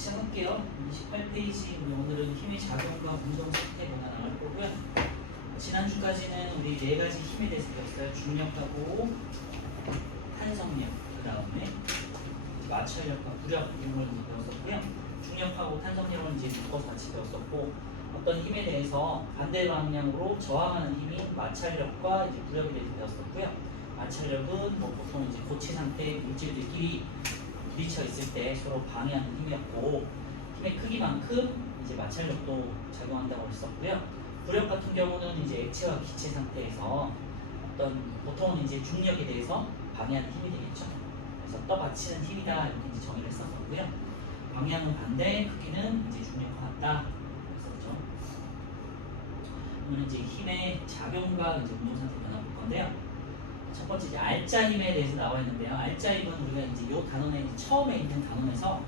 시작할게요. 28페이지 오늘은 힘의 작용과 운동 상태 변화 나올 거고요. 지난주까지는 우리 네 가지 힘에 대해서 배웠어요. 중력하고 탄성력, 그 다음에 마찰력과 부력 이런 걸 배웠었고요. 중력하고 탄성력은 이제 묶어서 같이 배웠었고, 어떤 힘에 대해서 반대 방향으로 저항하는 힘인 마찰력과 이제 부력에 대해서 배웠었고요. 마찰력은 뭐 보통 이제 고체 상태의 물질들끼리 부딪혀 있을 때 서로 방해하는 힘이었고, 힘의 크기만큼 이제 마찰력도 작용한다고 했었고요. 부력 같은 경우는 이제 액체와 기체 상태에서 어떤 보통은 이제 중력에 대해서 방해하는 힘이 되겠죠. 그래서 떠받치는 힘이다 이렇게 이제 정의를 했었고요. 방향은 반대, 크기는 이제 중력과 같다 했었죠. 오늘 이제 힘의 작용과 이제 운동 상태 변화 볼 건데요. 첫 번째 이제 알짜 힘에 대해서 나와 있는데요. 알짜 힘은 우리가 이제 이 단원에 이제 처음에 있는 단원에서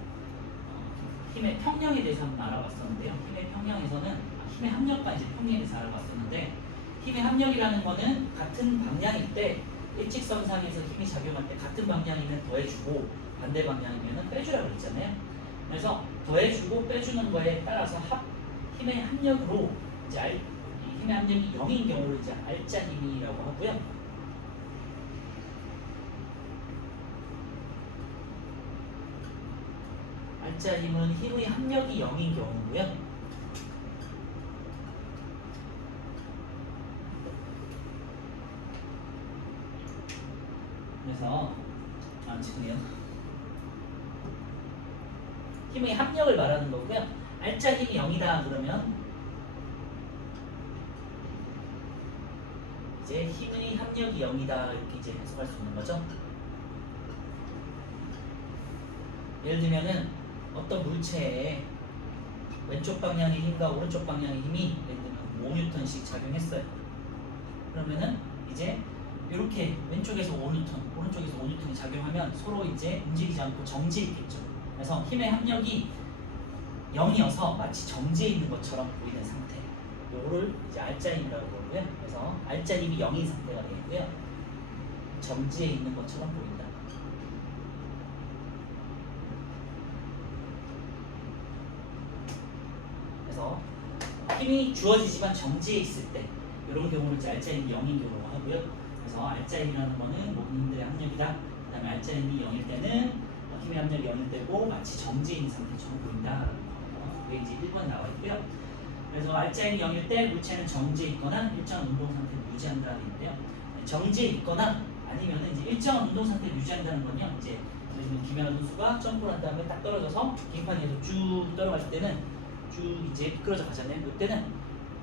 힘의 평형에 대해서 한번 알아봤었는데요. 힘의 평형에서는 힘의 합력과 이제 평형에 대해서 알아봤었는데, 힘의 합력이라는 거는 같은 방향일 때 일직선상에서 힘이 작용할 때 같은 방향이면 더해주고 반대 방향이면 빼주라고 했잖아요. 그래서 더해주고 빼주는 거에 따라서 힘의 합력으로 이제 힘의 합력이 0인 경우를 이제 알짜 힘이라고 하고요. 알짜 힘은 힘의 합력이 0인 경우고요. 그래서 지금요. 힘의 합력을 말하는 거고요. 알짜 힘이 0이다 그러면 이제 힘의 합력이 0이다 이렇게 이제 해석할 수 있는 거죠. 예를 들면은 어떤 물체에 왼쪽 방향의 힘과 오른쪽 방향의 힘이 예를 들면 5N씩 작용했어요. 그러면은 이제 이렇게 왼쪽에서 5N, 오른쪽에서 5N이 작용하면 서로 이제 움직이지 않고 정지해 있겠죠. 그래서 힘의 합력이 0이어서 마치 정지해 있는 것처럼 보이는 상태. 요거를 이제 알짜 힘이라고 그러고요. 그래서 알짜 힘이 0인 상태가 되고요. 정지해 있는 것처럼 보인다. 그래서 힘이 주어지지만 정지해 있을 때 이런 경우를 이제 알짜 힘이 0인 경우라고 하고요. 그래서 알짜 힘이라는 거는 모든 힘들의 합력이다. 그 다음에 알짜 힘이 0일 때는 힘의 합력이 0일 때고 마치 정지해 있는 상태처럼 보인다. 그게 이제 1번에 나와 있고요. 그래서 알짜 힘이 0일 때 물체는 정지해 있거나 일정한 운동 상태를 유지한다는 얘기인데요. 정지해 있거나 아니면 이제 일정한 운동 상태를 유지한다는 건요. 이제 김연아 선수가 점프를 한 다음에 딱 떨어져서 빙판에서 쭉 떨어갈 때는 쭉 이제 미끄러져 가잖아요. 그때는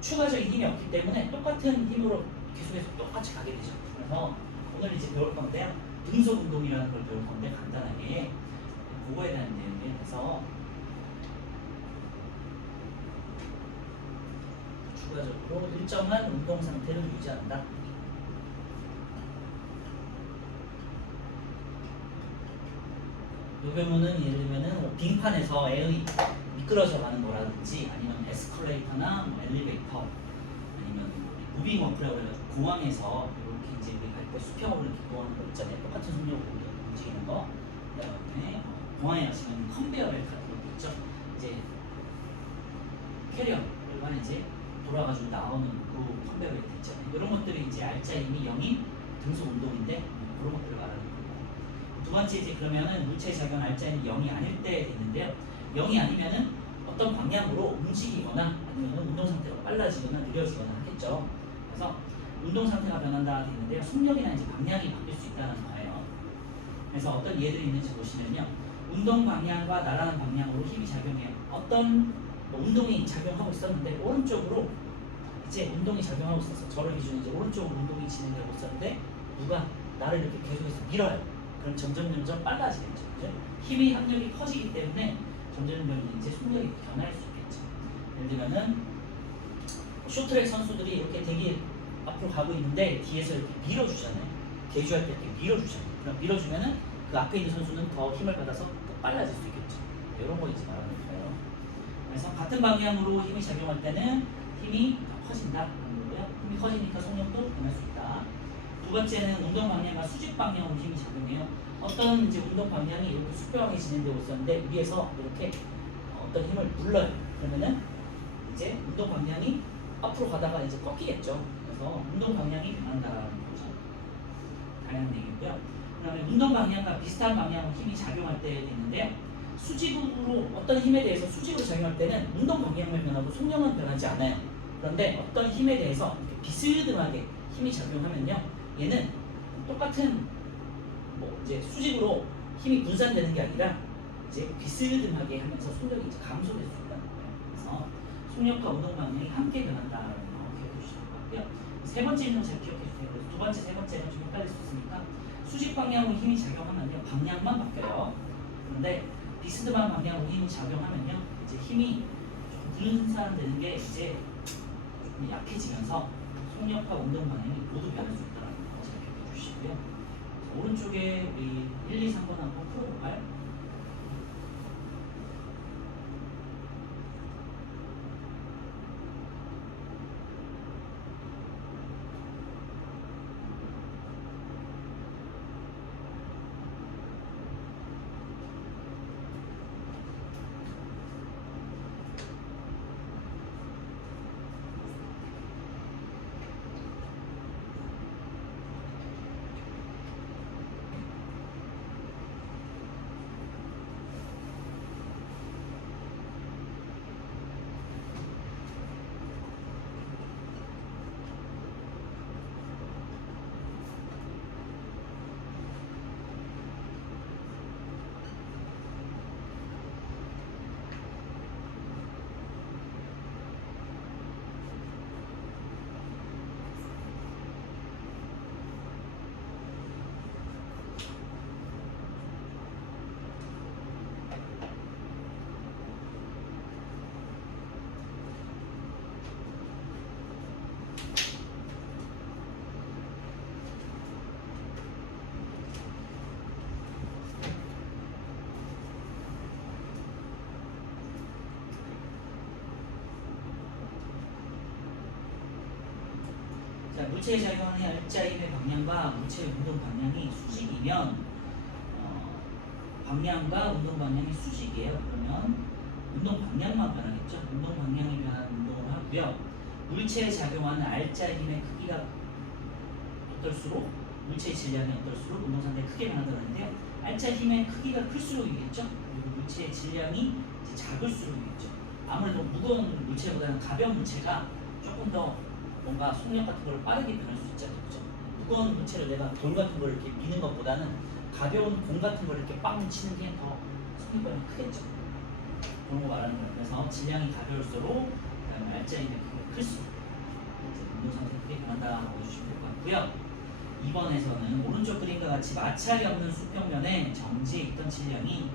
추가적인 힘이 없기 때문에 똑같은 힘으로 계속해서 똑같이 가게 되죠. 그래서 오늘 이제 배울 건데요. 등속 운동이라는 걸 배울 건데 간단하게 그거에 대한 내용이에요. 그래서 추가적으로 일정한 운동 상태를 유지한다. 이 경우는 예를 들면은 빙판에서 애의 미끄러져 가는 거라든지 아니면 에스컬레이터나 엘리베이터 아니면 무빙 워크라고 해가지고 공항에서 이렇게 이제 우리 갈 때 수평으로 이렇게 이동하는 거 있잖아요. 똑같은 속력으로 움직이는 거. 그다음에 공항에 가시면 컨베이어 벨트 같은 것도 있죠. 이제 캐리어가 이제 돌아가지고 나오는 그 컨베이어 벨트 있잖아요. 이런 것들이 이제 알짜 힘이 0인 등속 운동인데 그런 것들을 말하는 거고. 두 번째 이제 그러면은 물체 작용 알짜 힘이 0이 아닐 때 되는데요. 0이 아니면은 어떤 방향으로 움직이거나 아니면 운동 상태가 빨라지거나 느려지거나 하겠죠. 그래서 운동 상태가 변한다 되는데요. 속력이나 이제 방향이 바뀔 수 있다는 거예요. 그래서 어떤 예들이 있는지 보시면요. 운동 방향과 날아가는 방향으로 힘이 작용해요. 어떤 운동이 작용하고 있었는데 오른쪽으로 이제 운동이 작용하고 있었어. 저를 기준으로 이제 오른쪽으로 운동이 진행되고 있었는데 누가 나를 이렇게 계속해서 밀어요. 그럼 점점 빨라지겠죠. 그죠? 힘의 합력이 커지기 때문에 점점 이제 속력이 변할 수 있겠죠. 예를 들면은 쇼트트랙 선수들이 이렇게 되게 앞으로 가고 있는데 뒤에서 이렇게 밀어주잖아요. 개주할 때 이렇게 밀어주잖아요. 그럼 밀어주면은 그 앞에 있는 선수는 더 힘을 받아서 더 빨라질 수 있겠죠. 이런 거 이제 말하는 거예요. 그래서 같은 방향으로 힘이 작용할 때는 힘이 더 커진다. 거고요. 힘이 커지니까 속력도 변할 수 있다. 두 번째는 운동 방향과 수직 방향으로 힘이 작용해요. 어떤 이제 운동 방향이 이렇게 수평하게 진행되고 있었는데 위에서 이렇게 어떤 힘을 눌러요. 그러면은 이제 운동 방향이 앞으로 가다가 이제 꺾이겠죠. 그래서 운동 방향이 변한다는 거죠. 다양한 얘기고요. 그다음에 운동 방향과 비슷한 방향으로 힘이 작용할 때도 있는데요. 수직으로 어떤 힘에 대해서 수직으로 작용할 때는 운동 방향만 변하고 속력은 변하지 않아요. 그런데 어떤 힘에 대해서 이렇게 비스듬하게 힘이 작용하면요, 얘는 똑같은 뭐 이제 수직으로 힘이 분산되는 게 아니라 이제 비스듬하게 하면서 속력이 이제 감소될 수 있다는 거예요. 그래서 속력과 운동 방향이 함께 변한다라는 거 기억해 주시면 될 것 같고요. 세 번째 있는 잘 기억해 주세요. 그래서 두 번째, 세 번째는 좀 헷갈릴 수 있으니까 수직 방향으로 힘이 작용하면요, 방향만 바뀌어요. 그런데 비스듬한 방향으로 힘이 작용하면요, 이제 힘이 좀 분산되는 게 이제 조금 약해지면서 속력과 운동 방향이 모두 변할 수 있다는 거 잘 기억해 주시고요. 자, 오른쪽에 우리 1, 2, 3번 한번 풀어볼까요? 자, 물체에 작용하는 알짜힘의 방향과 물체의 운동 방향이 수직이면 방향과 운동 방향이 수직이에요. 그러면 운동 방향만 변하겠죠. 운동 방향이 변하는 운동을 하고요. 물체에 작용하는 알짜힘의 크기가 어떨수록 물체의 질량이 어떨수록 운동 상태가 크게 변한다는데요. 알짜힘의 크기가 클수록이겠죠. 그리고 물체의 질량이 이제 작을수록이겠죠. 아무래도 무거운 물체보다는 가벼운 물체가 조금 더 뭔가 속력 같은 걸 빠르게 변할 수 있잖아요. 그죠? 무거운 물체를 내가 돌 같은 걸 이렇게 미는 것보다는 가벼운 공 같은 걸 이렇게 빵 치는 게 더 속력감이 크겠죠. 그런 거 말하는 거예요. 그래서 질량이 가벼울수록 알짜힘의 크기가 클수록 운동 상태가 크게 변한다고 해주시면 될 것 같고요. 2번에서는 오른쪽 그림과 같이 마찰이 없는 수평면에 정지해 있던 질량이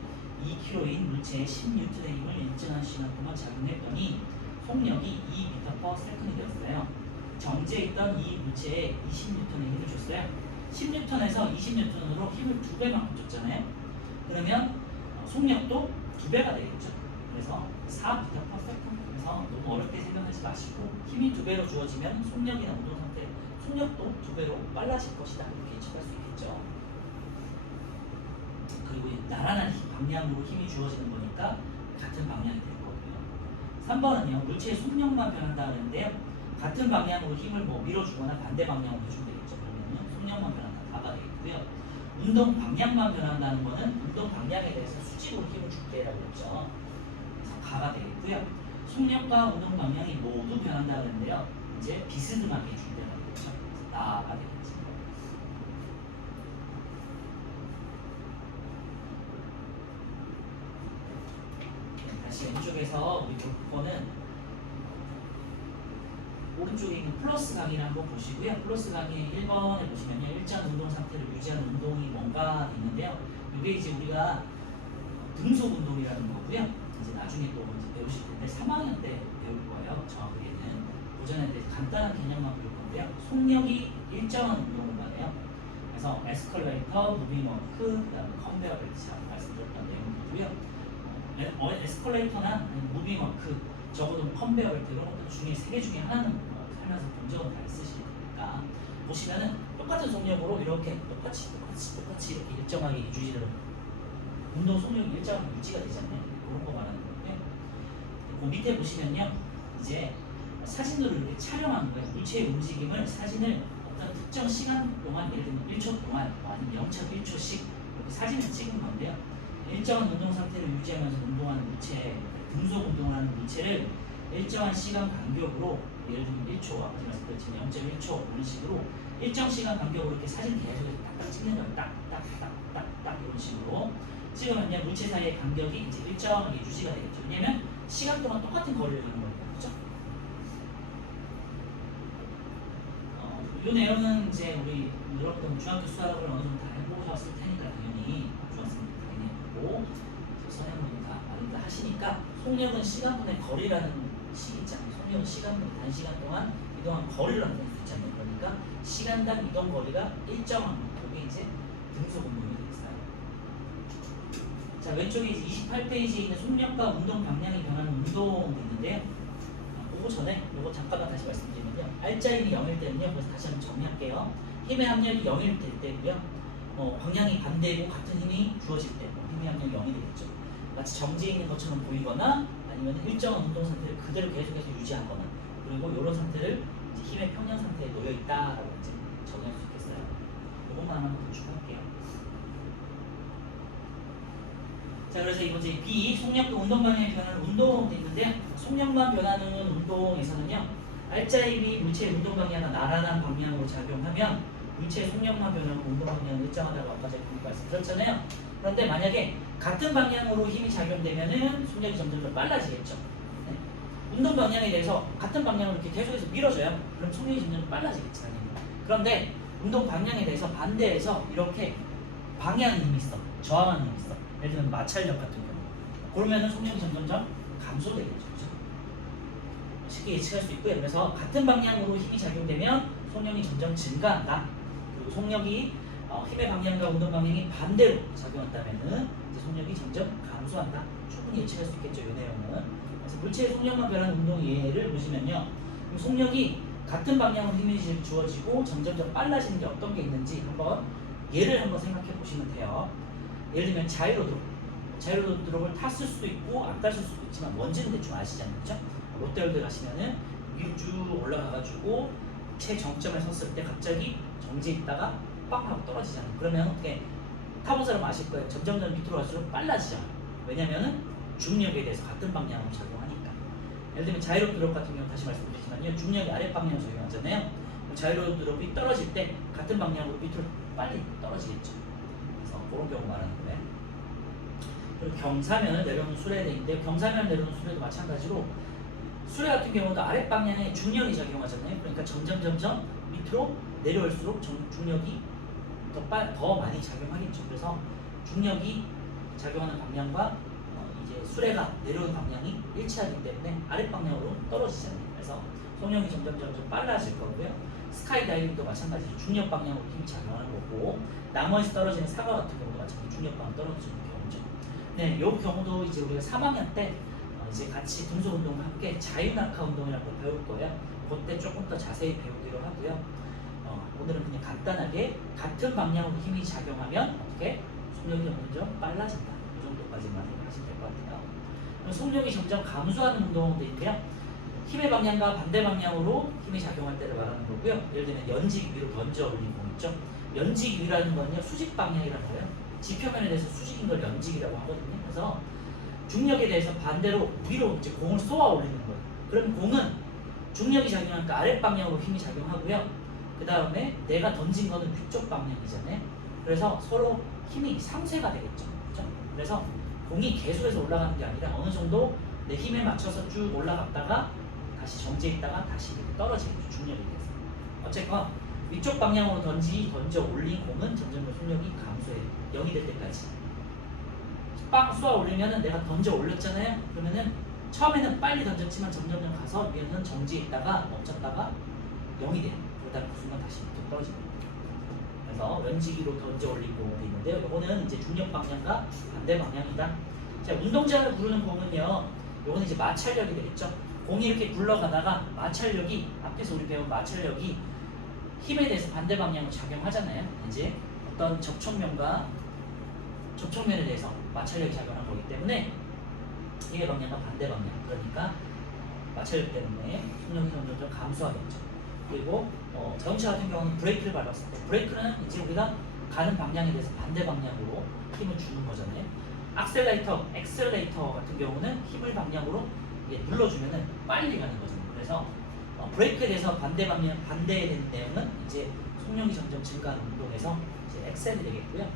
2kg인 물체의 10N의 힘을 일정한 시간 동안 작용했더니 속력이 2m/s이 되었어요. 정지해 있던 이 물체에 20N의 힘을 줬어요. 10N에서 20N으로 힘을 2배만큼 줬잖아요. 그러면 속력도 2배가 되겠죠. 그래서 4m/s. 그래서 너무 어렵게 생각하지 마시고 힘이 2배로 주어지면 속력이나 운동 상태, 속력도 2배로 빨라질 것이다. 이렇게 예측할 수 있겠죠. 그리고 나란한 방향으로 힘이 주어지는 거니까 같은 방향이 될 거고요. 3번은요, 물체의 속력만 변한다 그랬는데요. 같은 방향으로 힘을 뭐 밀어주거나 반대 방향으로 해주면 되겠죠. 그러면 속력만 변한다. 4가 되겠고요. 운동 방향만 변한다는 거는 운동 방향에 대해서 수직으로 힘을 줄게라고 했죠. 그래서 가가 되겠고요. 속력과 운동 방향이 모두 변한다 그랬는데요. 이제 비스듬하게 줄게라고 했죠. 그래서 나가 되겠죠. 다시 왼쪽에서 우리 볼 거는 오른쪽에 있는 플러스 강의를 한번 보시고요. 플러스 강의 1번에 보시면요, 일정 운동 상태를 유지하는 운동이 뭔가 있는데요. 이게 이제 우리가 등속 운동이라는 거고요. 이제 나중에 또 이제 배우실 텐데 3학년 때 배울 거예요. 정확하게는 오전에 간단한 개념만 배울 건데요. 속력이 일정한 운동을 말해요. 그래서 에스컬레이터, 무빙워크, 그다음에 컨베어 벨트 말씀드렸던 내용이고요. 에스컬레이터나 무빙워크, 적어도 컨베어 벨트 이런 것들 중에 3개 중에 하나는 살면서 본 적은 다 있으실 테니까 보시면은 똑같은 속력으로 이렇게 똑같이 이렇게 일정하게 유지를 운동 속력이 일정하게 유지가 되잖아요. 그런 거 말하는 거고요. 그 밑에 보시면요, 이제 사진으로 이렇게 촬영한 거예요. 물체의 움직임을 사진을 어떤 특정 시간 동안, 예를 들면 1초 동안, 아니면 0.1초씩 이렇게 사진을 찍은 건데요. 일정한 운동 상태를 유지하면서 운동하는 물체, 등속 운동을 하는 물체를 일정한 시간 간격으로, 예를 들면 1초, 아까 말씀드렸지만 0.1초 이런 식으로 일정 시간 간격으로 이렇게 사진 계속 딱딱 찍는 거예요. 딱딱딱딱딱 이런 식으로 찍으면요, 물체 사이의 간격이 이제 일정하게 유지가 되겠죠. 왜냐면 시간 동안 똑같은 거리를 가는 거니까, 그렇죠? 이 내용은 이제 우리 여러분 중학교 수학을 어느 정도 다 해보셨을 테니까 당연히 중학생들 당연히 해보고 선생님은 다 많이 다 하시니까, 속력은 시간분의 거리라는 식 있잖아요. 속력은 시간분 단시간 동안 이동한 거리를 나타낼 수 있잖아요. 그러니까 시간당 이동 거리가 일정한 그게 이제 등속 운동이 되겠어요. 자, 왼쪽에 28페이지에 있는 속력과 운동 방향이 변하는 운동이 있는데요. 그거 전에 이거 잠깐만 다시 말씀드리면요, 알짜임이 0일 때는요, 그래서 다시 한번 정리할게요. 힘의 합력이 0일 때고요, 방향이 반대고 같은 힘이 주어질 때 힘의 합력이 0이 되겠죠. 마치 정지해 있는 것처럼 보이거나 아니면 일정한 운동 상태를 그대로 계속해서 유지하거나, 그리고 이런 상태를 이제 힘의 평형 상태에 놓여 있다라고 이제 정의할 수 있겠어요. 이것만 한번 구축할게요. 자, 그래서 이번 이제 B, 속력도 운동 방향이 변하는 운동으로 되어 있는데, 속력만 변하는 운동에서는요, 알짜임이 물체의 운동 방향과 나란한 방향으로 작용하면 물체의 속력만 변하고 운동 방향은 일정하다고 아까 제가 말씀드렸잖아요. 그런데 만약에 같은 방향으로 힘이 작용되면은 속력이 점점 더 빨라지겠죠. 네? 운동 방향에 대해서 같은 방향으로 이렇게 계속해서 밀어줘요. 그럼 속력이 점점 더 빨라지겠죠. 그런데 운동 방향에 대해서 반대해서 이렇게 방해하는 힘이 있어, 저항하는 힘이 있어. 예를 들면 마찰력 같은 경우. 그러면은 속력이 점점점 감소되겠죠. 그렇죠? 쉽게 예측할 수 있고요. 그래서 같은 방향으로 힘이 작용되면 속력이 점점 증가한다. 그리고 속력이 힘의 방향과 운동 방향이 반대로 작용한다면은 이제 속력이 점점 감소한다. 충분히 예측할 수 있겠죠. 이 내용은. 그래서 물체의 속력만 변하는 운동 예를 보시면요, 속력이 같은 방향으로 힘이 주어지고 점점점 빨라지는 게 어떤 게 있는지 한번 예를 한번 생각해 보시면 돼요. 예를 들면 자이로드롭을 탔을 수도 있고 안 탔을 수도 있지만 뭔지는 대충 아시잖아요. 그렇죠? 롯데월드 가시면은 위로 쭉 올라가가지고 최정점에 섰을 때 갑자기 정지해 있다가 빵 하고 떨어지잖아요. 그러면 어떻게, 타본 사람 아실 거예요. 점점점 밑으로 갈수록 빨라지잖아요. 왜냐면은 중력에 대해서 같은 방향으로 작용하니까. 예를 들면 자이로드롭 같은 경우 다시 말씀드리지만요, 중력이 아랫 방향으로 작용하잖아요. 자이로드롭이 떨어질 때 같은 방향으로 밑으로 빨리 떨어지겠죠. 그래서 그런 경우 말하는 거예요. 그리고 경사면을 내려오는 수레에 있는데, 경사면을 내려오는 수레도 마찬가지로 수레 같은 경우도 아랫 방향에 중력이 작용하잖아요. 그러니까 점점 밑으로 내려올수록 중력이 더 많이 작용하겠죠. 그래서 중력이 작용하는 방향과 이제 수레가 내려오는 방향이 일치하기 때문에 아랫 방향으로 떨어지잖아요. 그래서 속력이 점점 빨라질 거고요. 스카이다이빙도 마찬가지로 중력 방향으로 힘이 작용하는 거고, 나무에서 떨어지는 사과 같은 경우도 마찬가지로 중력 방향 떨어지는 경우죠. 네, 이 경우도 이제 우리가 3학년 때 이제 같이 등속 운동과 함께 자유낙하 운동이라는 걸 배울 거예요. 그때 조금 더 자세히 배우기로 하고요. 오늘은 그냥 간단하게 같은 방향으로 힘이 작용하면 어떻게 속력이 점점 빨라진다. 이 정도까지만 하시면 될 것 같아요. 속력이 점점 감소하는 운동도 있고요. 힘의 방향과 반대 방향으로 힘이 작용할 때를 말하는 거고요. 예를 들면 연직 위로 던져 올린 공 있죠. 연직 위라는 거는요, 수직 방향이라는 거예요. 지표면에 대해서 수직인 걸 연직이라고 하거든요. 그래서 중력에 대해서 반대로 위로 이제 공을 쏘아 올리는 거예요. 그럼 공은 중력이 작용하니까 아랫 방향으로 힘이 작용하고요. 그 다음에 내가 던진 거는 위쪽 방향이잖아요. 그래서 서로 힘이 상쇄가 되겠죠. 그렇죠? 그래서 공이 계속해서 올라가는 게 아니라 어느 정도 내 힘에 맞춰서 쭉 올라갔다가 다시 정지해 있다가 다시 이렇게 떨어지겠죠. 중력에 대해서. 어쨌건 위쪽 방향으로 던져 올린 공은 점점 속력이 감소해요. 0이 될 때까지. 빵 쏘아 올리면은 내가 던져 올렸잖아요. 그러면은 처음에는 빨리 던졌지만 점점 가서 위에는 정지해 있다가 멈췄다가 0이 돼요. 그러다 그 순간 다시 밑으로 떨어집니다. 그래서 연지기로 던져 올린 공이 있는데요. 이거는 이제 중력 방향과 반대 방향이다. 자, 운동장을 구르는 공은요, 이거는 이제 마찰력이 되겠죠. 공이 이렇게 굴러가다가 마찰력이, 앞에서 우리 배운 마찰력이 힘에 대해서 반대 방향으로 작용하잖아요. 이제 어떤 접촉면에 대해서 마찰력이 작용하는 거기 때문에 힘의 방향과 반대 방향. 그러니까 마찰력 때문에 속력이 점점 감소하겠죠. 그리고 자동차 같은 경우는 브레이크를 밟았을 때 브레이크는 이제 우리가 가는 방향에 대해서 반대 방향으로 힘을 주는 거잖아요. 엑셀레이터 같은 경우는 힘을 방향으로 눌러주면은 빨리 가는 거잖아요. 그래서 브레이크에 대해서 반대되는 내용은 이제 속력이 점점 증가하는 운동에서 이제 엑셀이 되겠고요.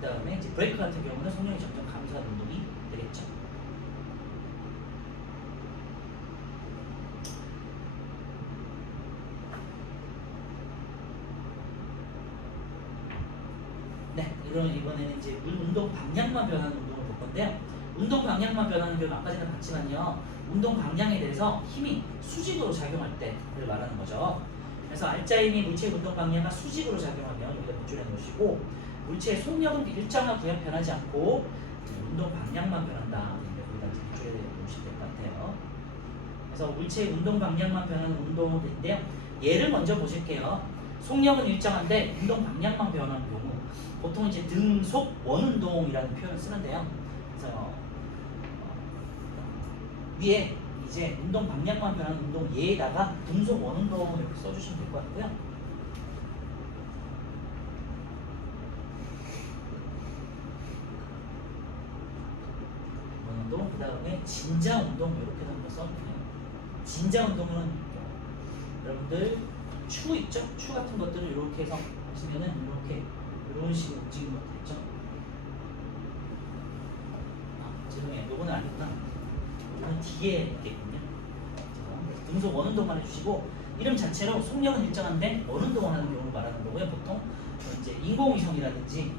그 다음에 이제 브레이크 같은 경우는 속력이 점점 감소하는 운동이 되겠죠. 네, 이번에는 이제 운동 방향만 변하는 운동을 볼 건데요. 운동 방향만 변하는 경우는 아까 전에 봤지만요. 운동 방향에 대해서 힘이 수직으로 작용할 때를 말하는 거죠. 그래서 알짜 힘이 물체의 운동 방향과 수직으로 작용하면 여기다 문줄해 놓으시고 물체의 속력은 일정하고요. 변하지 않고 운동 방향만 변한다. 여기다 문줄해 놓으시면 될 것 같아요. 그래서 물체의 운동 방향만 변하는 운동인데요. 예를 먼저 보실게요. 속력은 일정한데 운동 방향만 변하는 경우 보통 이제 등속 원운동이라는 표현을 쓰는데요. 그래서 위에 이제 운동 방향만 변하는 운동 예에다가 등속 원운동 이렇게 써주시면 될 것 같고요. 원운동, 그 다음에 진자 운동 이렇게 한번 써주세요. 진자 운동은 여러분들 추 있죠? 추 같은 것들을 이렇게 해서 하시면은 이렇게 이런 식으로 움직이는 것들 있죠? 죄송해요. 요거는 아니구나. 요거는 뒤에 있겠군요. 등속 원운동만 해주시고 이름 자체로 속력은 일정한데 원운동을 하는 경우를 말하는 거고요. 보통 이제 인공위성이라든지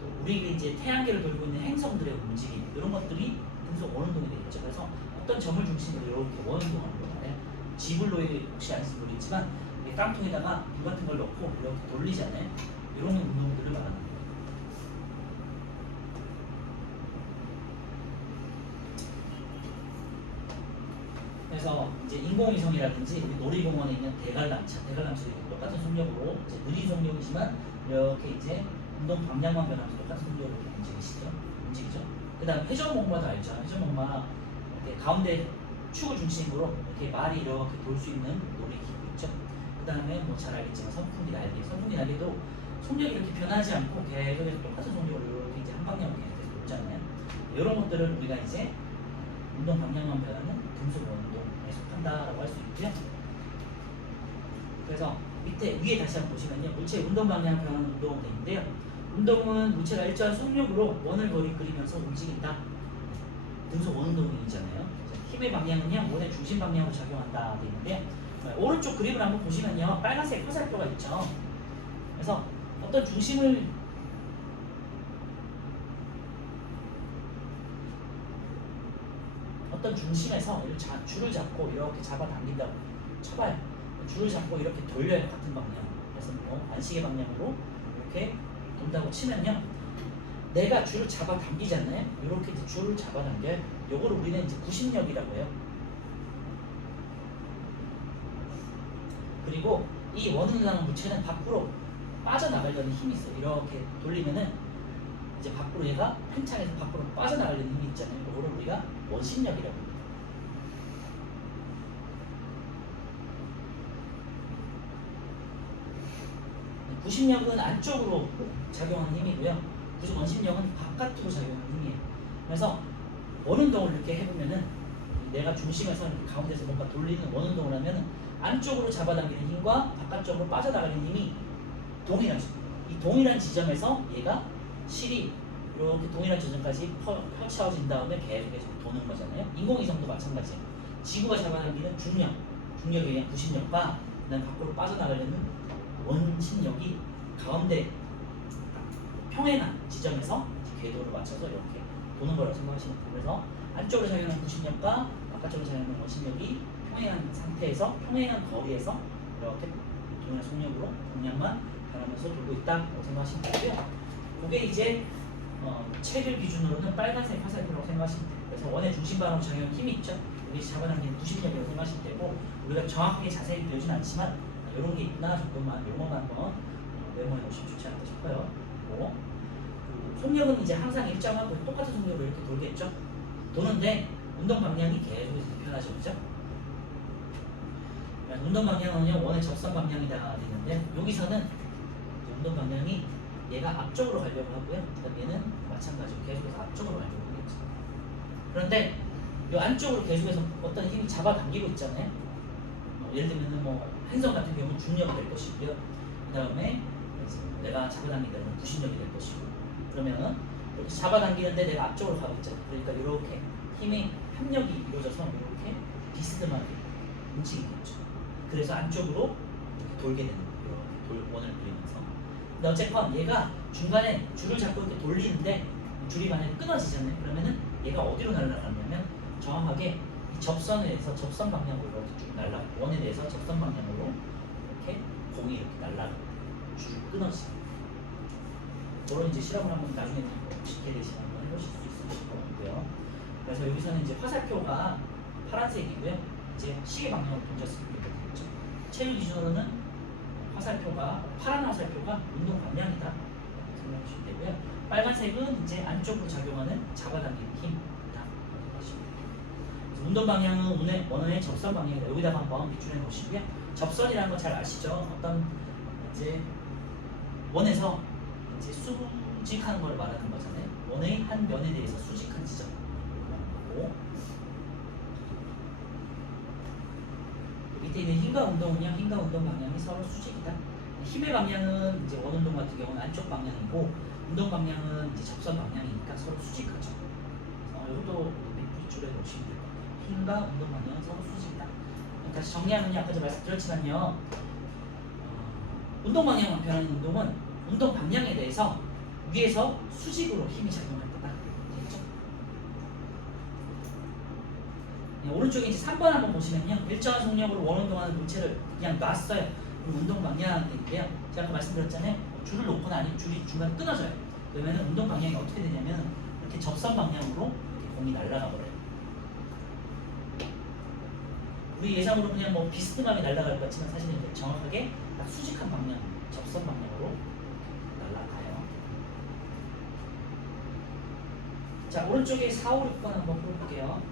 또 우리 이제 태양계를 돌고 있는 행성들의 움직임 이런 것들이 등속 원운동이 되겠죠. 그래서 어떤 점을 중심으로 이렇게 원운동하는 거 말해요. 지블로에 혹시 아시는 분 있지만 깡통에다가 물 같은 걸 넣고 이렇게 돌리잖아요. 이런 운동들을 말하는 거예요. 그래서 이제 인공위성이라든지 우리 놀이공원에 있는 대관람차도 똑같은 속력으로 이제 느린 속력이지만 이렇게 이제 운동 방향만 변하면서 똑같은 속력으로 이렇게 움직이죠. 그다음 회전목마도 알죠. 회전목마 이렇게 가운데 축을 중심으로 이렇게 말이 이렇게 돌 수 있는 놀이기구 있죠. 그다음에 뭐 잘 알겠지만 선풍기 날개도 속력이 이렇게 변하지 않고 계속해서 똑같은 속력으로 이렇게 이제 한 방향으로 계속 돌잖아요. 이런 것들을 우리가 이제 운동 방향만 변하는 등속 원운동에 속한다라고 할 수 있고요. 그래서 위에 다시 한번 보시면요. 물체의 운동 방향 변하는 운동이 있는데요. 운동은 물체가 일정한 속력으로 원을 그리면서 움직인다. 등속 원운동이잖아요. 힘의 방향은요. 원의 중심 방향으로 작용한다. 되어 있는데 오른쪽 그림을 한번 보시면요. 빨간색 화살표가 있죠. 그래서 어떤 중심에서 줄을 잡고 이렇게 잡아당긴다고 쳐봐요. 줄을 잡고 이렇게 돌려요. 같은 방향. 그래서 안시계 방향으로 이렇게 돈다고 치면요. 내가 줄을 잡아당기잖아요. 이렇게 이제 줄을 잡아당겨요. 요거를 우리는 이제 구심력이라고 해요. 그리고 이 원운동하는 물체는 밖으로 빠져나가려는 힘이 있어요. 이렇게 돌리면은 이제 밖으로 얘가 팽창해서 밖으로 빠져나가려는 힘이 있잖아요. 그거를 우리가 원심력이라고 합니다. 구심력은 안쪽으로 작용하는 힘이고요. 원심력은 바깥으로 작용하는 힘이에요. 그래서 원운동을 이렇게 해보면은 내가 중심에서 가운데서 뭔가 돌리는 원운동을 하면은 안쪽으로 잡아당기는 힘과 바깥쪽으로 빠져나가는 힘이 이 동일한 지점에서 얘가 실이 이렇게 동일한 지점까지 펼쳐진 다음에 계속해서 도는 거잖아요. 인공위성도 마찬가지예요. 지구가 잡아당기는 중력에 의한 구심력과 그다음 밖으로 빠져나가려는 원심력이 가운데 평행한 지점에서 궤도를 맞춰서 이렇게 도는 거라고 생각하시면 돼요. 그래서 안쪽으로 작용하는 구심력과 바깥쪽으로 작용하는 원심력이 평행한 상태에서 평행한 거리에서 이렇게 동일한 속력으로 방향만 변하면서 돌고 있다고 생각하시면 되고요. 그게 이제 체를 기준으로는 빨간색 화살표라고 생각하시면 돼요. 그래서 원의 중심 방향으로 작용하는 힘이 있죠. 여기 잡아당기는 구심력이라고 생각하시면 되고 우리가 정확하게 자세히 배우진 않지만 이런 게 있나 정도만 용어만 한번 메모해 놓으시면 좋지 않을까 싶어요. 속력은 이제 항상 일정하고 똑같은 속력으로 이렇게 돌겠죠. 도는데 운동 방향이 계속해서 변하죠, 그죠? 운동 방향은요 원의 접선 방향이다 되는데 여기서는 운동 방향이 얘가 앞쪽으로 가려고 하고요. 그다음 얘는 마찬가지로 계속해서 앞쪽으로 가려고 하겠죠. 그런데 이 안쪽으로 계속해서 어떤 힘이 잡아당기고 있잖아요. 예를 들면 뭐 한성 같은 경우는 중력이 될 것이고요. 그다음에 내가 잡아당기면 부신력이 될 것이고 그러면은 이렇게 잡아당기는데 내가 앞쪽으로 가고 있잖아요. 그러니까 이렇게 힘의 합력이 이루어져서 이렇게 비스듬하게 움직이겠죠. 그래서 안쪽으로 이렇게 돌게 되는 거예요. 원을 그리면서. 근데 어쨌건 얘가 중간에 줄을 잡고 이렇게 돌리는데 줄이 만약에 끊어지잖아요. 그러면은 얘가 어디로 날아가냐면 정확하게 이 접선에서 접선 방향으로 이렇게 쭉 날아 원에 대해서 접선 방향으로 이렇게 공이 이렇게 날아가 줄이 끊어지고 그런 이제 실험을 한번 나중에 쉽게 대신 한번 해보실 수 있으실 거고요. 그래서 여기서는 이제 화살표가 파란색이고요. 이제 시계 방향으로 돌렸을 때 되겠죠. 체류 기준으로는 화살표가 파란 화살표가 운동 방향이다 생각해 주시면 되고요. 빨간색은 이제 안쪽으로 작용하는 잡아당기는 힘이다. 운동 방향은 원의 접선 방향이다. 여기다가 한번 비추해 보시고요. 접선이라는 거 잘 아시죠? 어떤 이제 원에서 이제 수직한 걸 말하는 거잖아요. 원의 한 면에 대해서 수직한 지점을 말하고 밑에 있는 힘과 운동은요, 힘과 운동 방향이 서로 수직이다. 힘의 방향은 이제 원 운동 같은 경우는 안쪽 방향이고 운동 방향은 이제 접선 방향이니까 서로 수직하죠. 이것도 밑줄에 놓으시면 될 것 같아요. 힘과 운동 방향은 서로 수직이다. 다시 정리하면요, 아까 제가 말씀드렸지만요, 운동 방향만 변하는 운동은 운동 방향에 대해서 위에서 수직으로 힘이 작용할 거다. 되겠죠? 오른쪽에 이제 3번 한번 보시면요. 일정한 속력으로 원 운동하는 물체를 그냥 놨어요. 그럼 운동 방향인데요. 제가 아까 말씀드렸잖아요. 줄을 놓거나 아니면 줄이 중간에 끊어져요. 그러면 운동 방향이 어떻게 되냐면 이렇게 접선 방향으로 이렇게 공이 날아가 버려요. 우리 예상으로 그냥 뭐 비스듬하게 날아갈 것 같지만 사실은 이제 정확하게 딱 수직한 방향, 접선 방향으로 날아가요. 자, 오른쪽에 4, 5, 6번 한번 볼게요.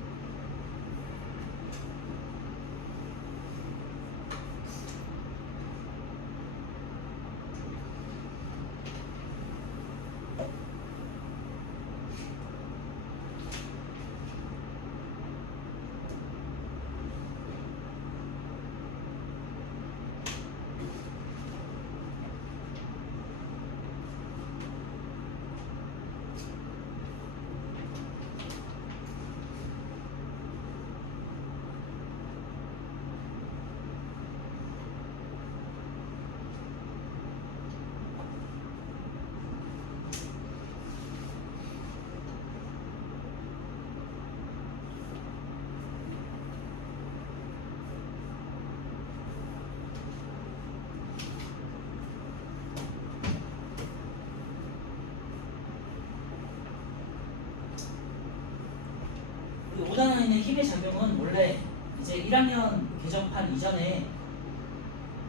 그 5단원에 있는 힘의 작용은 원래 이제 1학년 개정판 이전에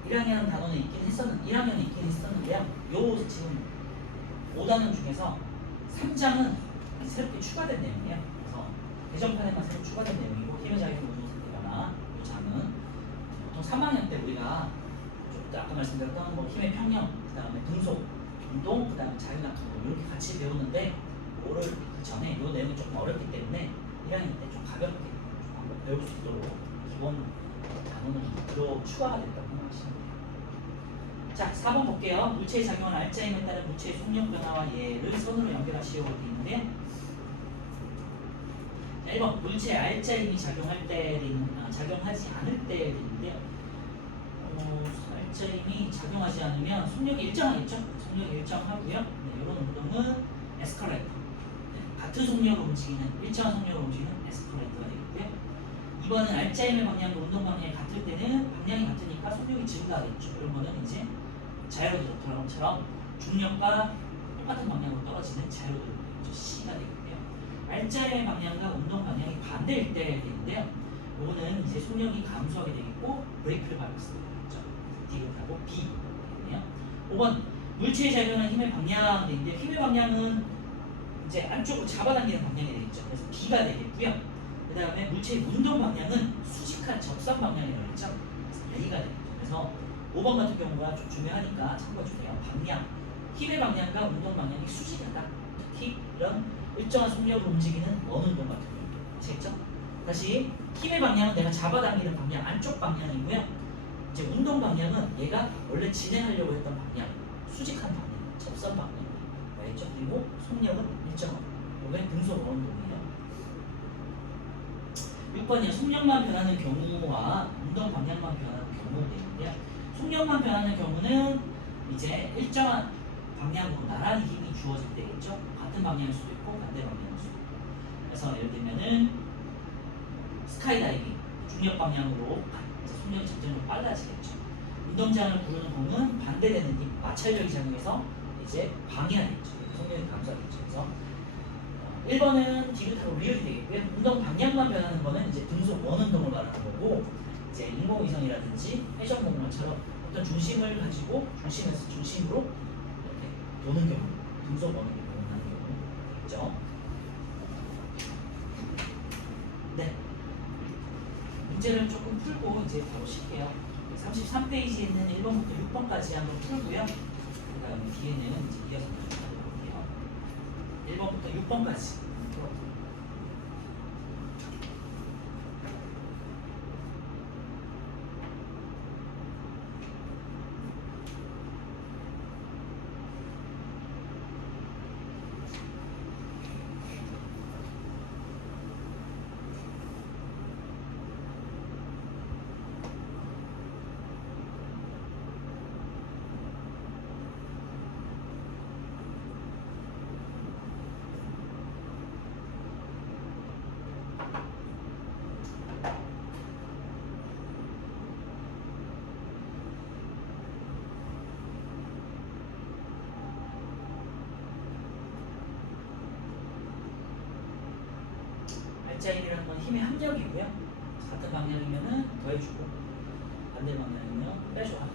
1학년 단원에 있긴 했었는데요. 요 지금 5단원 중에서 3장은 새롭게 추가된 내용이에요. 그래서 개정판에만 새로 추가된 내용이고 힘의 작용 운동 상태가나 요 장은 보통 3학년 때 우리가 좀 아까 말씀드렸던 뭐 힘의 평형, 그 다음에 등속, 운동, 그 다음에 자유낙 운동 이렇게 같이 배우는데 그거를 그 전에 요 내용이 조금 어렵기 때문에 1학년 때 좀 가볍게 좀 한번 배울 수 있도록 기본 단원을 좀 추가가 됐다고 생각하시면 돼요. 자, 4번 볼게요. 물체의 작용은 알짜 힘에 따른 물체의 속력 변화와 얘를 선으로 연결하시오 되어 있는데, 자, 1번 물체의 알짜 힘이 작용할 때 작용하지 않을 때 있는데요. 알짜 힘이 작용하지 않으면 속력이 일정하겠죠? 속력이 일정하고요. 네, 이런 운동은 에스컬레이터. 같은 속력으로 움직이는 일정한 속력으로 움직이는 에스컬레이터가 되겠고요. 2번은 알짜임의 방향과 운동 방향이 같을 때는 방향이 같으니까 속력이 증가하겠죠. 이런 거는 이제 자이로드롭처럼 중력과 똑같은 방향으로 떨어지는 자이로드롭 C가 되겠고요. 알짜임의 방향과 운동 방향이 반대일 때 되는데요. 이거는 이제 속력이 감소하게 되겠고 브레이크를 밟을 수가 있겠죠. D급하고 B네요. 5번 물체에 작용하는 힘의 방향인데 힘의 방향은 이제 안쪽으로 잡아당기는 방향이 되겠죠. 그래서 B가 되겠고요. 그 다음에 물체의 운동 방향은 수직한 접선 방향이라고 했죠. 그래서 A가 되겠죠. 그래서 5번 같은 경우가 좀 중요하니까 참고해주세요. 방향, 힘의 방향과 운동 방향이 수직하다. 특히 이런 일정한 속력으로 움직이는 원운동 같은 경우. 아시겠죠? 다시 힘의 방향은 내가 잡아당기는 방향, 안쪽 방향이고요. 이제 운동 방향은 얘가 원래 진행하려고 했던 방향, 수직한 방향, 접선 방향. 알겠죠? 그리고 속력은 일정한. 이게 등속 원운동이에요. 6번이요. 속력만 변하는 경우와 운동 방향만 변하는 경우가 되는데요. 속력만 변하는 경우는 이제 일정한 방향으로 나란히 힘이 주어질 때겠죠. 같은 방향일 수도 있고 반대 방향일 수도 있고. 그래서 예를 들면은 스카이다이빙 중력 방향으로 이제 속력이 점점 빨라지겠죠. 운동장을 구르는 공은 반대되는 힘, 마찰력이 작용해서 이제 방해하겠죠. 속력이 감소하겠죠. 그래서 1번은 디귿하고 리을이 되겠고요. 운동 방향만 변하는 거는 이제 등속 원운동을 말하는 거고, 이제 인공위성이라든지 회전목마처럼 어떤 중심을 가지고 중심에서 중심으로 이렇게 도는 경우, 등속 원운동을 하는 경우 있죠. 네. 문제를 조금 풀고 이제 바로 쉴게요. 33페이지에 있는 1번부터 6번까지 한번 풀고요. 그 다음에 뒤에는 이제 이어서 하도록 할게요. 1번부터 6번까지 풀어볼게요. 알짜힘이라는 건 힘의 합력이고요. 같은 방향이면은 더해주고 반대 방향이면 빼줘야.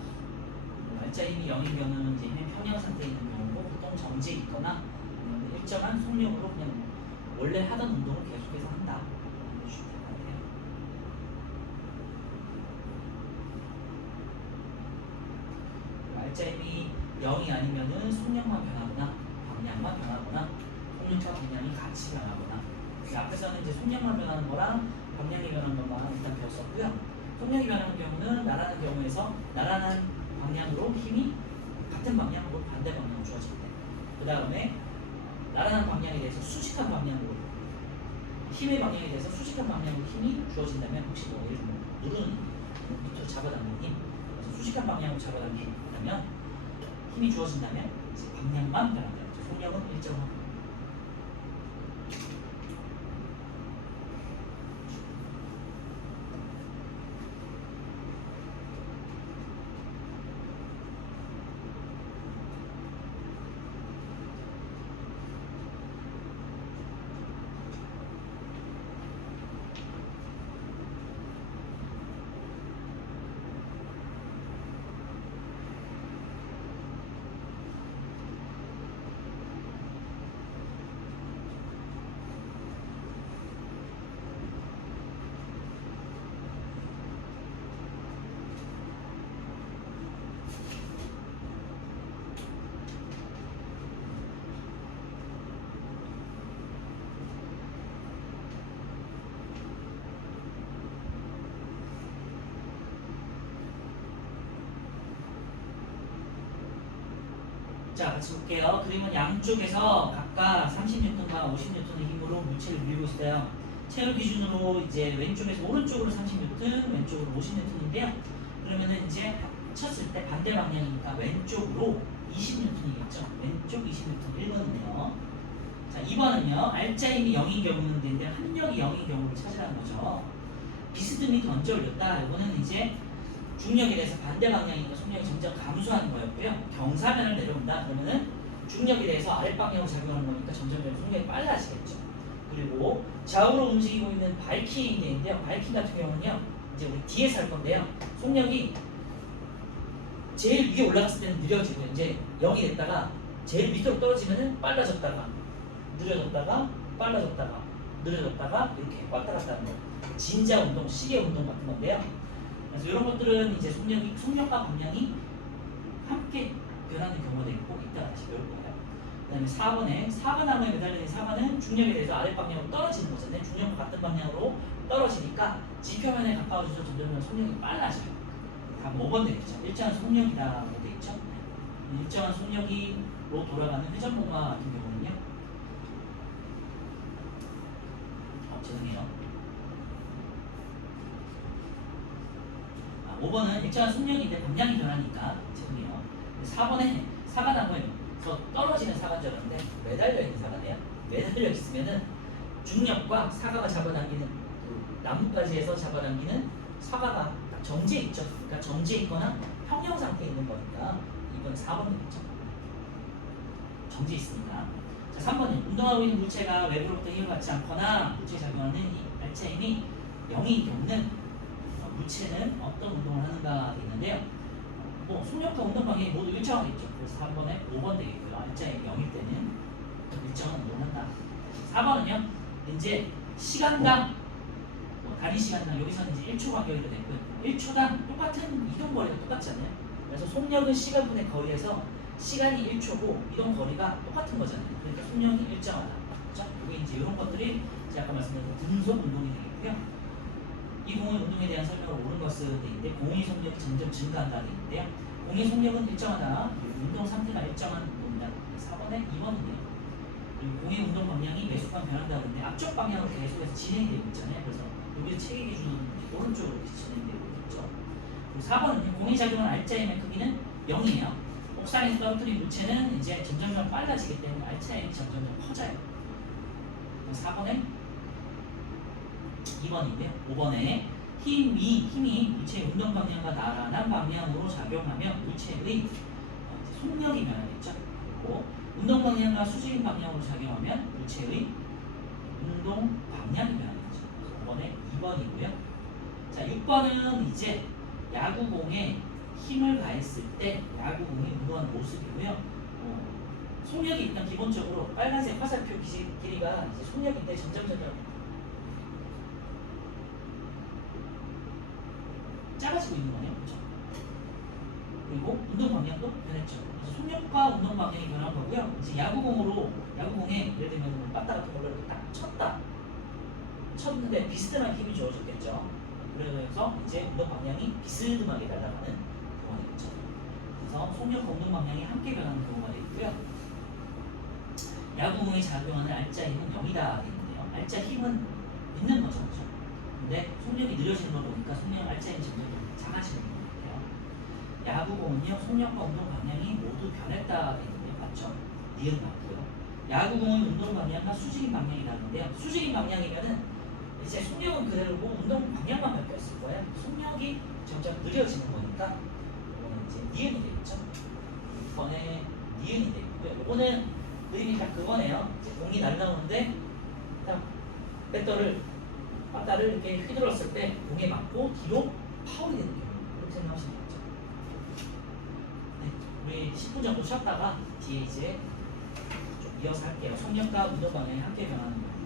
알짜힘이 0인 경우는 이제 힘의 평형 상태에 있는 경우고 보통 정지에 있거나 아니면 일정한 속력으로 그냥 원래 하던 운동을 계속해서 한다. 해주시면 될 것 같아요. 알짜힘이 0이 아니면은 속력만 변하거나 방향만 변하거나 속력과 방향이 같이 변하거나. 앞에서는 이제 속력만 변하는 거랑 방향이 변하는 것만 일단 배웠었고요. 속력이 변하는 경우는 나라는 경우에서 나란한 방향으로 힘이 같은 방향으로 반대 방향으로 주어질 때. 그 다음에 나란한 방향에 대해서 수직한 방향으로 힘의 방향에 대해서 수직한 방향으로 힘이 주어진다면 혹시 뭐 예를 들면 누르는 밑으로 잡아당기는 힘, 그래서 수직한 방향으로 잡아당기면 힘이 주어진다면 이제 방향만 변한다. 속력은 일정하고. 자, 같이 볼게요. 그림은 양쪽에서 각각 30N과 50N의 힘으로 물체를 밀고 있어요. 체열 기준으로 이제 왼쪽에서 오른쪽으로 30N, 왼쪽으로 50N인데요. 그러면은 이제 쳤을 때 반대 방향이니까 왼쪽으로 20N이겠죠. 왼쪽 20N 1번은요. 자, 2번은요. 알짜 힘이 0인 경우는 되는데 합력이 0인 경우를 찾으라는 거죠. 비스듬히 던져 올렸다. 이거는 이제 중력에 대해서 반대 방향이니까 속력이 점점 감소하는 거였고요. 경사면을 내려온다. 그러면은 중력에 대해서 아랫방향으로 작용하는 거니까 점점 속력이 빨라지겠죠. 그리고 좌우로 움직이고 있는 바이킹인데요. 바이킹 같은 경우는요. 이제 우리 뒤에서 할 건데요. 속력이 제일 위에 올라갔을 때는 느려지고 이제 0이 됐다가 제일 밑으로 떨어지면은 빨라졌다가 느려졌다가 빨라졌다가 느려졌다가 이렇게 왔다 갔다 하는 거. 진자 운동, 시계 운동 같은 건데요. 그래서 이런 것들은 이제 속력과 방향이 함께 변하는 경우도 있고 이따가 다시 배울 거예요. 그 다음에 4번에 사과나무에 매달리는 사과는 중력에 대해서 아래 방향으로 떨어지는 거잖아요. 중력과 같은 방향으로 떨어지니까 지표면에 가까워져서 점점 속력이 빨라져요. 다음 5번 되겠죠. 일정한 속력이라고 되겠죠. 일정한 속력으로 돌아가는 회전목마 같은 경우는요. 죄송해요. 5번은 일정한 속력인데 방향이 변하니까 죄송해요. 4번에 사과나무에서 떨어지는 사과인 줄 알았는데 매달려 있는 사과네요. 매달려 있으면은 중력과 사과가 잡아당기는 그 나뭇가지에서 잡아당기는 사과가 딱 정지해 있죠. 그러니까 정지해 있거나 평형 상태에 있는 거니까 이번 4번 되겠죠. 정지해 있으니까. 자, 3번은 운동하고 있는 물체가 외부로부터 힘을 받지 않거나 물체에 작용하는 이 알차 힘이 0인 경우는 물체는 어떤 운동을 하는가 되어 있는데요. 뭐 속력과 운동 방향이 모두 일정하겠죠. 그래서 3번에 5번 되겠고요. 알차 힘이 0일 때는 일정한 운동을 한다. 4번은요. 이제 시간당 단위 시간당 여기서는 이제 1초 간격으로 됐고요. 1초당 똑같은 이동 거리가 똑같잖아요. 그래서 속력은 시간분의 거리에서 시간이 1초고 이동 거리가 똑같은 거잖아요. 그러니까 속력이 일정하다. 그렇죠? 이게 이제 이런 것들이 제가 아까 말씀드린 등속 운동이 되겠고요. 이 공의 운동에 대한 설명을 옳은 것은 되는데 공의 속력이 점점 증가한다는 얘기인데요. 공의 속력은 일정하다. 운동 상태가 일정한 운동이다. 4번에 2번이네요. 공의 운동 방향이 매순간 변한다는데 앞쪽 방향으로 계속해서 진행이 되고 있잖아요. 그래서 여기 체계 기준은 오른쪽으로 진행되고 있죠. 그리고 4번은 공의 작용한 알짜힘의 크기는 0이에요. 옥상에서 떨어뜨린 물체는 이제 점점 빨라지기 때문에 알짜힘이 점점 커져요. 4번에 2번이고요. 5번에 힘이 물체의 운동 방향과 나란한 방향으로 작용하면 물체의 속력이 변하겠죠. 그리고 운동 방향과 수직인 방향으로 작용하면 물체의 운동 방향이 변하겠죠. 5번에 2번이고요. 자, 6번은 이제 야구공에 힘을 가했을 때 야구공이 운동하는 모습이고요. 속력이 일단 기본적으로 빨간색 화살표 길이가 이제 속력인데 점점 작아지고 있는 거네요. 그렇죠? 그리고 운동 방향도 변했죠. 그래서 속력과 운동 방향이 변한 거고요. 이제 야구공에 예를 들면 뭐 빠따 같은 걸로 이렇게 딱 쳤는데 비스듬한 힘이 주어졌겠죠. 그래서 이제 운동 방향이 비스듬하게 날아가는 경우가 되겠죠. 그래서 속력과 운동 방향이 함께 변하는 경우가 되고요. 야구공이 작용하는 알짜 힘은 0이다 되는데요. 알짜 힘은 있는 거죠. 그렇죠? 근데 속력이 느려지는 걸 보니까 속력 알짜 힘이 점점 작아지는 거예요. 야구공은요, 속력과 운동 방향이 모두 변했다 되는데요. 맞죠? 니은 맞고요. 야구공은 운동 방향과 수직인 방향이 다른데요. 수직인 방향이면은 이제 속력은 그대로고 운동 방향만 바뀌었을 거예요. 속력이 점점 느려지는 거니까 이거는 이제 니은이 되겠죠. 이번에 니은이 되고요. 이거는 그림이 딱 그거네요. 이제 공이 날라오는데 딱 빠따를 이렇게 휘둘렀을 때 공에 맞고 뒤로 파울이 되는 경우. 그렇게 생각하시면 되겠죠. 네, 우리 10분 정도 쉬었다가 뒤에 이제 좀 이어서 할게요. 속력과 운동 방향이 함께 변하는 거예요.